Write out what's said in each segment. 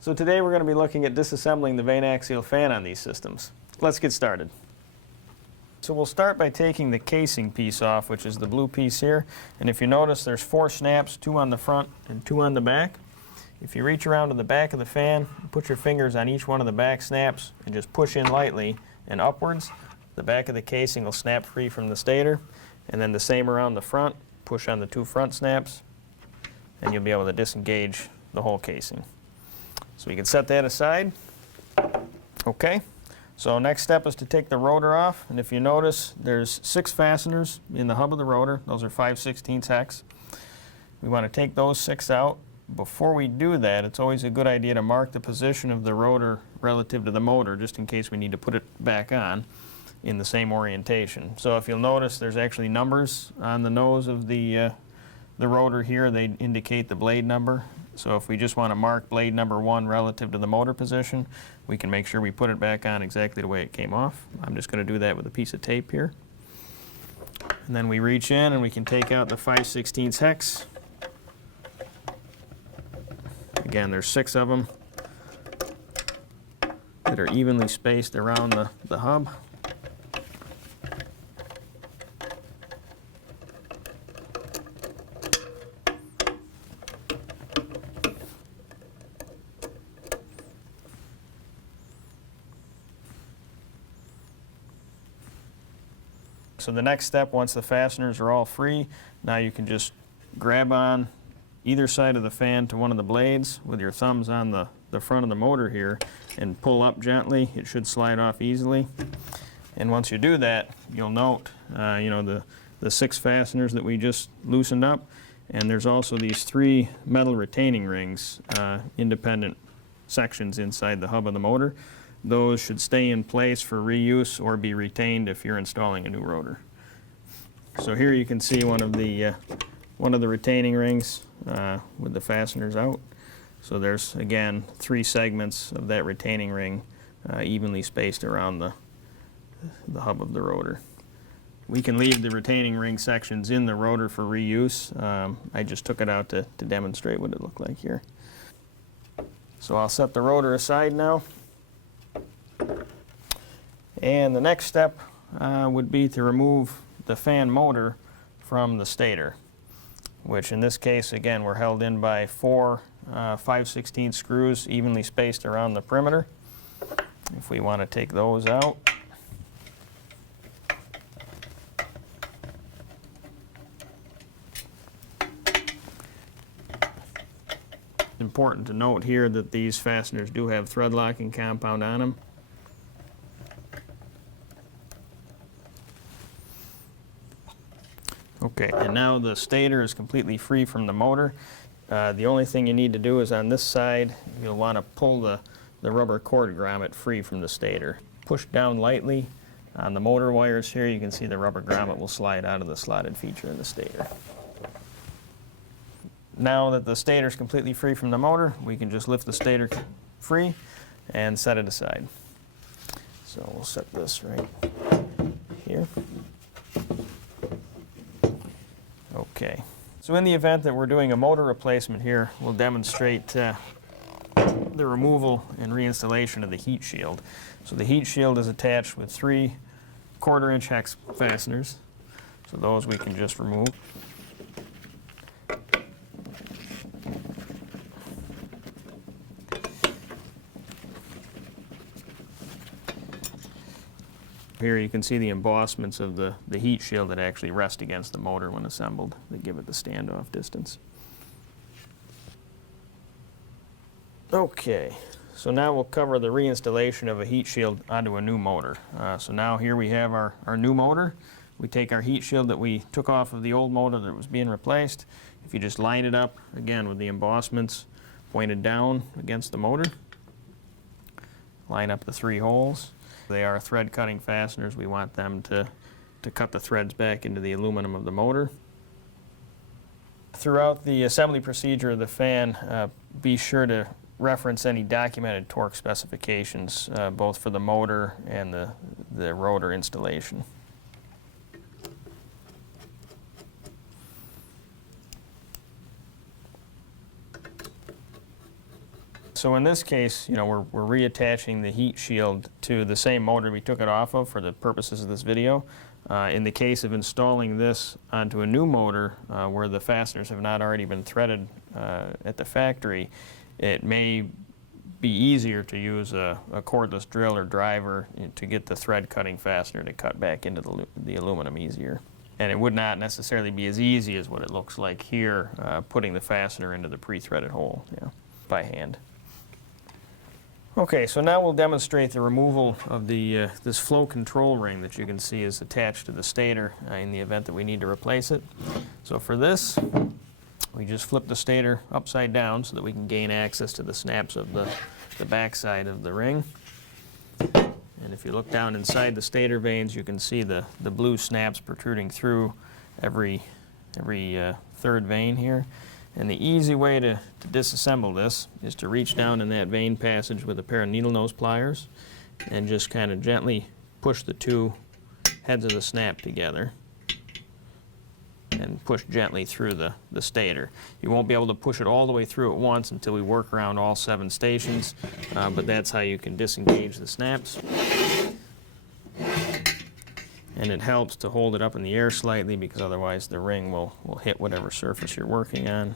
So today we're going to be looking at disassembling the Vane Axial fan on these systems. Let's get started. So we'll start by taking the casing piece off, which is the blue piece here. And if you notice, there's 4 snaps, 2 on the front and 2 on the back. If you reach around to the back of the fan, put your fingers on each one of the back snaps and just push in lightly and upwards, the back of the casing will snap free from the stator. And then the same around the front, push on the 2 front snaps, and you'll be able to disengage the whole casing. So we can set that aside. Okay, so next step is to take the rotor off, and if you notice, there's 6 fasteners in the hub of the rotor. Those are 5/16 hex. We want to take those 6 out. Before we do that, it's always a good idea to mark the position of the rotor relative to the motor, just in case we need to put it back on in the same orientation. So if you'll notice, there's actually numbers on the nose of the rotor here. They indicate the blade number. So if we just want to mark blade number 1 relative to the motor position, we can make sure we put it back on exactly the way it came off. I'm just going to do that with a piece of tape here. And then we reach in and we can take out the 5/16 hex. Again, there's 6 of them that are evenly spaced around the hub. So the next step, once the fasteners are all free, now you can just grab on either side of the fan to one of the blades with your thumbs on the front of the motor here and pull up gently. It should slide off easily. And once you do that, you'll note the 6 fasteners that we just loosened up, and there's also these 3 metal retaining rings, independent sections inside the hub of the motor. Those should stay in place for reuse or be retained if you're installing a new rotor. So here you can see one of the retaining rings with the fasteners out. So there's, again, 3 segments of that retaining ring evenly spaced around the hub of the rotor. We can leave the retaining ring sections in the rotor for reuse. I just took it out to demonstrate what it looked like here. So I'll set the rotor aside now. And the next step would be to remove the fan motor from the stator, which in this case, again, we're held in by 4 5/16 screws evenly spaced around the perimeter. If we want to take those out, it's important to note here that these fasteners do have thread locking compound on them. Okay, and now the stator is completely free from the motor. The only thing you need to do is on this side, you'll want to pull the rubber cord grommet free from the stator. Push down lightly on the motor wires here. You can see the rubber grommet will slide out of the slotted feature of the stator. Now that the stator is completely free from the motor, we can just lift the stator free and set it aside. So we'll set this right here. Okay, so in the event that we're doing a motor replacement here, we'll demonstrate the removal and reinstallation of the heat shield. So the heat shield is attached with 3 1/4" hex fasteners. So those we can just remove. Here you can see the embossments of the heat shield that actually rest against the motor when assembled. They give it the standoff distance. Okay, so now we'll cover the reinstallation of a heat shield onto a new motor. So now here we have our new motor. We take our heat shield that we took off of the old motor that was being replaced. If you just line it up, again, with the embossments pointed down against the motor, line up the 3 holes. They are thread cutting fasteners. We want them to cut the threads back into the aluminum of the motor. Throughout the assembly procedure of the fan, be sure to reference any documented torque specifications, both for the motor and the rotor installation. So in this case, we're reattaching the heat shield to the same motor we took it off of for the purposes of this video. In the case of installing this onto a new motor where the fasteners have not already been threaded at the factory, it may be easier to use a cordless drill or driver to get the thread cutting fastener to cut back into the aluminum easier. And it would not necessarily be as easy as what it looks like here, putting the fastener into the pre-threaded hole by hand. Okay, so now we'll demonstrate the removal of this flow control ring that you can see is attached to the stator in the event that we need to replace it. So for this, we just flip the stator upside down so that we can gain access to the snaps of the backside of the ring. And if you look down inside the stator vanes, you can see the blue snaps protruding through every third vane here. And the easy way to disassemble this is to reach down in that vane passage with a pair of needle nose pliers and just kind of gently push the two heads of the snap together and push gently through the stator. You won't be able to push it all the way through at once until we work around all 7 stations, but that's how you can disengage the snaps. And it helps to hold it up in the air slightly because otherwise the ring will hit whatever surface you're working on.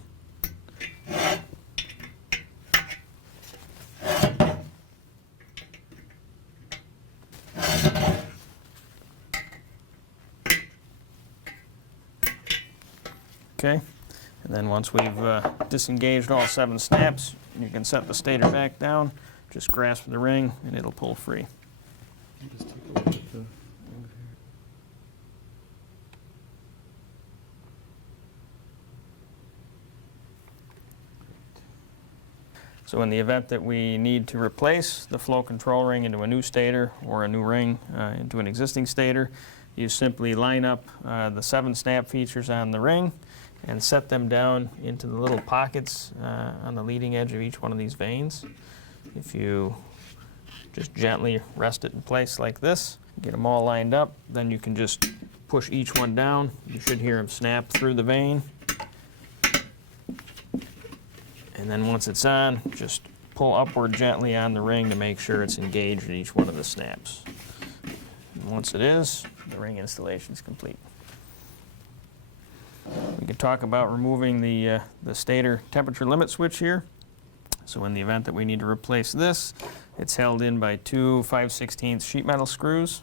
Okay, and then once we've disengaged all 7 snaps, you can set the stator back down, just grasp the ring, and it'll pull free. Just take a look at the over here. So in the event that we need to replace the flow control ring into a new stator or a new ring into an existing stator, you simply line up the 7 snap features on the ring and set them down into the little pockets on the leading edge of each one of these vanes. If you just gently rest it in place like this, get them all lined up, then you can just push each one down. You should hear them snap through the vane. And then once it's on, just pull upward gently on the ring to make sure it's engaged in each one of the snaps. And once it is, the ring installation is complete. We can talk about removing the stator temperature limit switch here. So in the event that we need to replace this, it's held in by 2 5/16 sheet metal screws.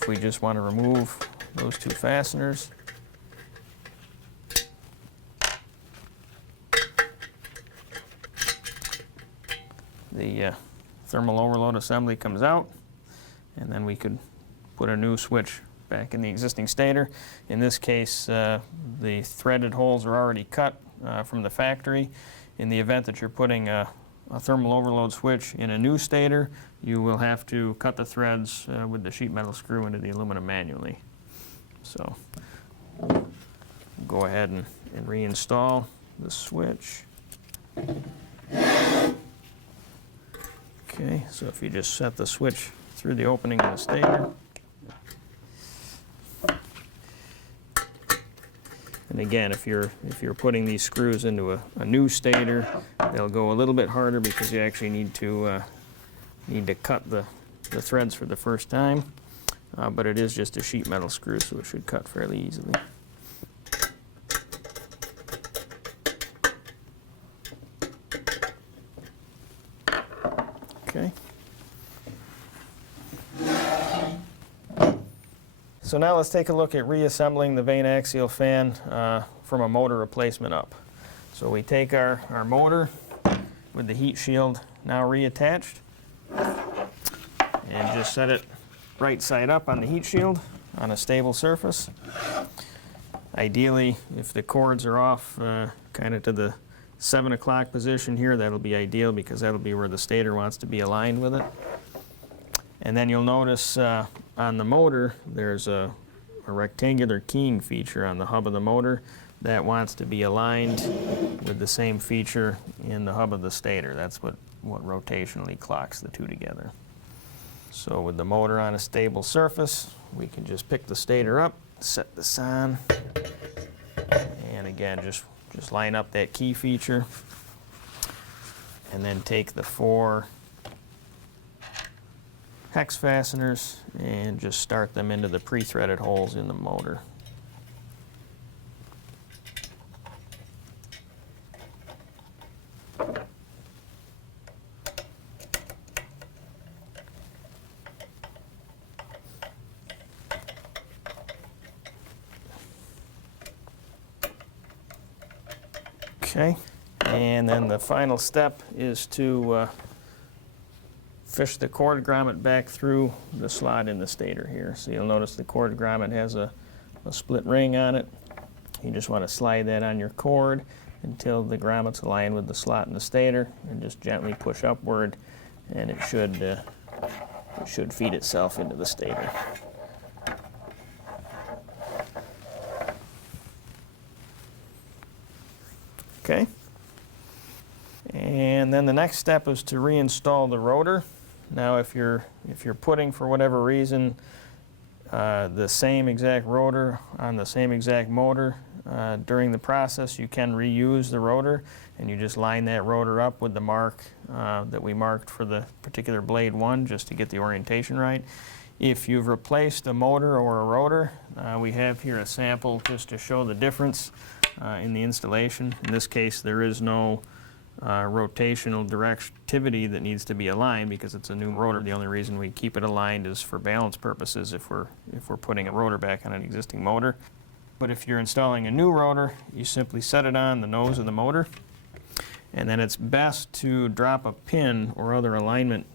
If we just want to remove those 2 fasteners, the thermal overload assembly comes out, and then we could put a new switch back in the existing stator. In this case, the threaded holes are already cut from the factory. In the event that you're putting a thermal overload switch in a new stator, you will have to cut the threads with the sheet metal screw into the aluminum manually. So go ahead and reinstall the switch. Okay, so if you just set the switch through the opening of the stator, and again, if you're putting these screws into a new stator, they'll go a little bit harder because you actually need to cut the threads for the first time. But it is just a sheet metal screw, so it should cut fairly easily. Okay. So now let's take a look at reassembling the Vane Axial fan from a motor replacement up. So we take our motor with the heat shield now reattached and just set it right side up on the heat shield on a stable surface. Ideally, if the cords are off kind of to the 7 o'clock position here, that'll be ideal because that'll be where the stator wants to be aligned with it. And then you'll notice on the motor there's a rectangular keying feature on the hub of the motor that wants to be aligned with the same feature in the hub of the stator. That's what rotationally clocks the two together. So with the motor on a stable surface, we can just pick the stator up, set this on, and again just line up that key feature and then take the 4 hex fasteners and just start them into the pre-threaded holes in the motor. Okay, and then the final step is to fish the cord grommet back through the slot in the stator here. So you'll notice the cord grommet has a split ring on it. You just want to slide that on your cord until the grommet's aligned with the slot in the stator, and just gently push upward, and it should feed itself into the stator. Okay. And then the next step is to reinstall the rotor. Now if you're putting, for whatever reason, the same exact rotor on the same exact motor, during the process you can reuse the rotor, and you just line that rotor up with the mark that we marked for the particular blade 1, just to get the orientation right. If you've replaced a motor or a rotor, we have here a sample just to show the difference in the installation. In this case, there is no rotational directivity that needs to be aligned because it's a new rotor. The only reason we keep it aligned is for balance purposes if we're putting a rotor back on an existing motor. But if you're installing a new rotor, you simply set it on the nose of the motor, and then it's best to drop a pin or other alignment,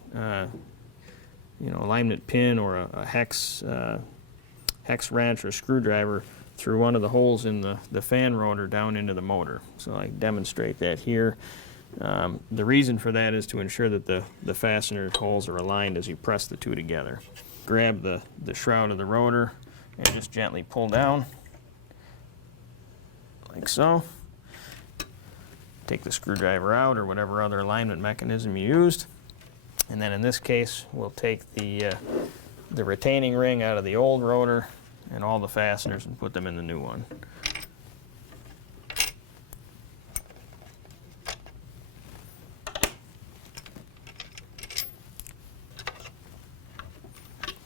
alignment pin or a hex wrench or screwdriver through one of the holes in the fan rotor down into the motor. So I demonstrate that here. The reason for that is to ensure that the fastener holes are aligned as you press the two together. Grab the shroud of the rotor and just gently pull down, like so. Take the screwdriver out or whatever other alignment mechanism you used. And then in this case, we'll take the retaining ring out of the old rotor and all the fasteners and put them in the new one.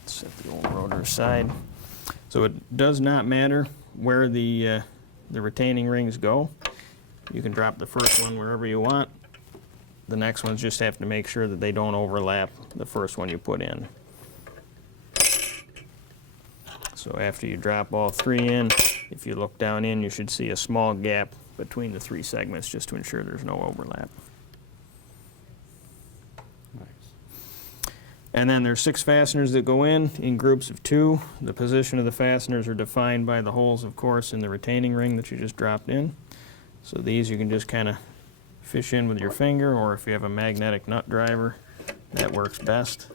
Set the old rotor aside. So it does not matter where the retaining rings go. You can drop the first one wherever you want. The next ones just have to make sure that they don't overlap the first one you put in. So after you drop all 3 in, if you look down in, you should see a small gap between the 3 segments just to ensure there's no overlap. Nice. And then there's 6 fasteners that go in groups of 2. The position of the fasteners are defined by the holes, of course, in the retaining ring that you just dropped in. So these you can just kind of fish in with your finger, or if you have a magnetic nut driver, that works best.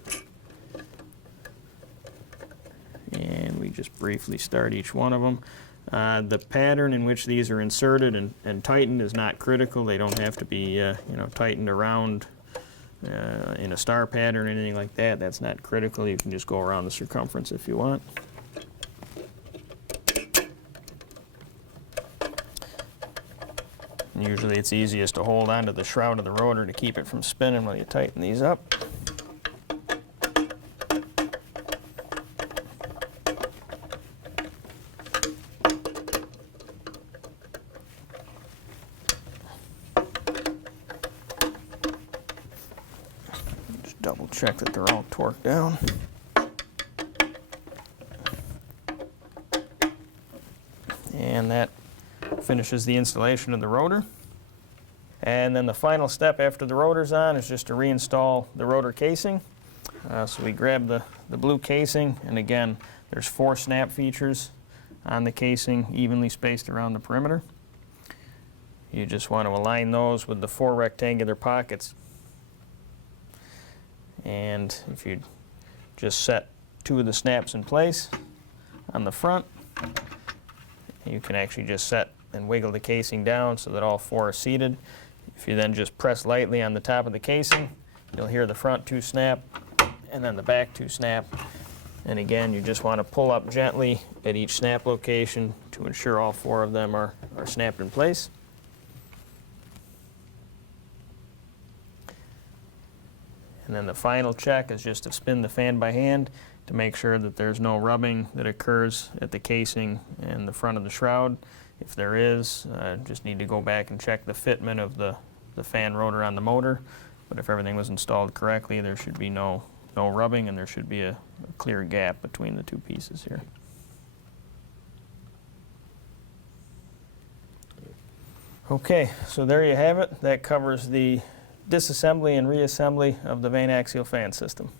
And we just briefly start each one of them. The pattern in which these are inserted and tightened is not critical. They don't have to be tightened around in a star pattern or anything like that. That's not critical. You can just go around the circumference if you want. And usually it's easiest to hold onto the shroud of the rotor to keep it from spinning while you tighten these up. Double check that they're all torqued down. And that finishes the installation of the rotor. And then the final step after the rotor's on is just to reinstall the rotor casing. So we grab the blue casing, and again, there's 4 snap features on the casing evenly spaced around the perimeter. You just want to align those with the 4 rectangular pockets. And if you just set 2 of the snaps in place on the front, you can actually just set and wiggle the casing down so that all 4 are seated. If you then just press lightly on the top of the casing, you'll hear the front 2 snap and then the back 2 snap. And again, you just want to pull up gently at each snap location to ensure all 4 of them are snapped in place. And then the final check is just to spin the fan by hand to make sure that there's no rubbing that occurs at the casing and the front of the shroud. If there is, just need to go back and check the fitment of the fan rotor on the motor. But if everything was installed correctly, there should be no rubbing, and there should be a clear gap between the two pieces here. Okay, so there you have it. That covers the disassembly and reassembly of the Vane Axial fan system.